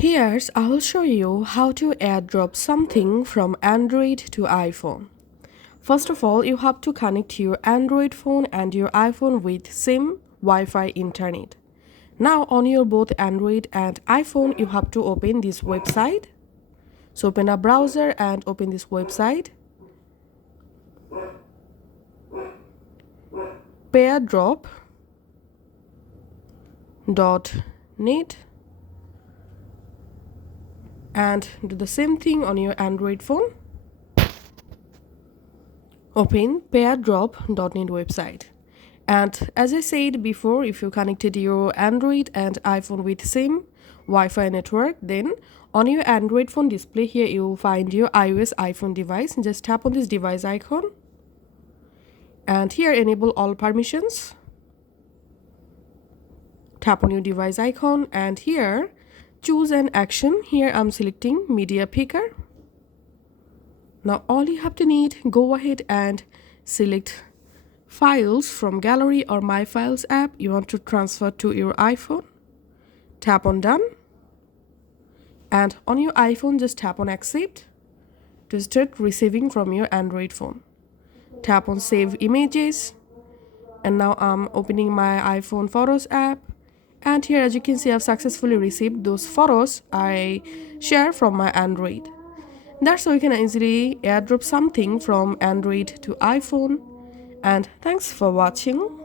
Here's I will show you how to airdrop something from Android to iPhone. First of all, you have to connect your Android phone and your iPhone with same Wi-Fi internet. Now on your both Android and iPhone, you have to open this website. So open a browser and open this website. AirDrop.net and do the same thing on your Android phone. Open AirDrop.net website. And as I said before, if you connected your Android and iPhone with same Wi-Fi network, then on your Android phone display here you will find your iOS iPhone device. Just tap on this device icon and here enable all permissions. Tap on your device icon and here choose an action. Here I'm selecting media picker. Now all you have to need, go ahead and select files from gallery or my files app you want to transfer to your iPhone. Tap on done and on your iPhone just tap on accept to start receiving from your Android phone. Tap on save images and now I'm opening my iPhone Photos app and here as you can see I've successfully received those photos I share from my Android. That's how you can easily airdrop something from Android to iPhone. And thanks for watching.